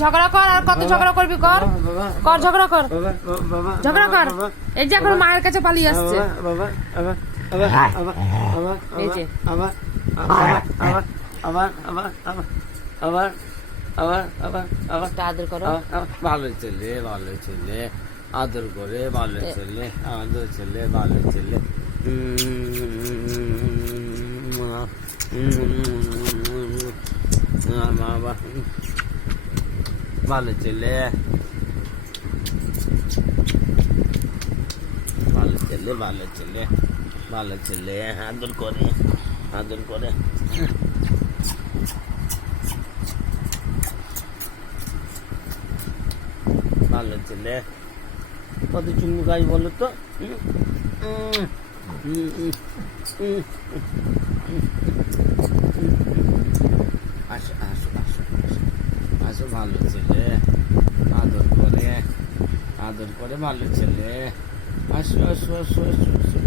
ঝগড়া কর, আর কত ঝগড়া করবি? কর কর, ঝগড়া কর, ঝগড়া কর। এই যে এখন মায়ের কাছে পালিয়ে আসছে। এই যে আদর করো। ভালো ছেলে, ভালো ছেলে, আদর করে, ভালো ছেলে, আদর ছেলে, ভালো ছেলে, বাবা ভালো ছেলে, ভালো ছেলে, ভালো ছেলে, ভালো ছেলে, আদর করে, আদর করে। ভালো ছেলে, কত চুমু গাছ বলো তো? আসো আসো আসো আসো, ভালো ছেলে, আদর করে, আদর করে, ভালো ছেলে, আসো আসো আসো আসো আসো।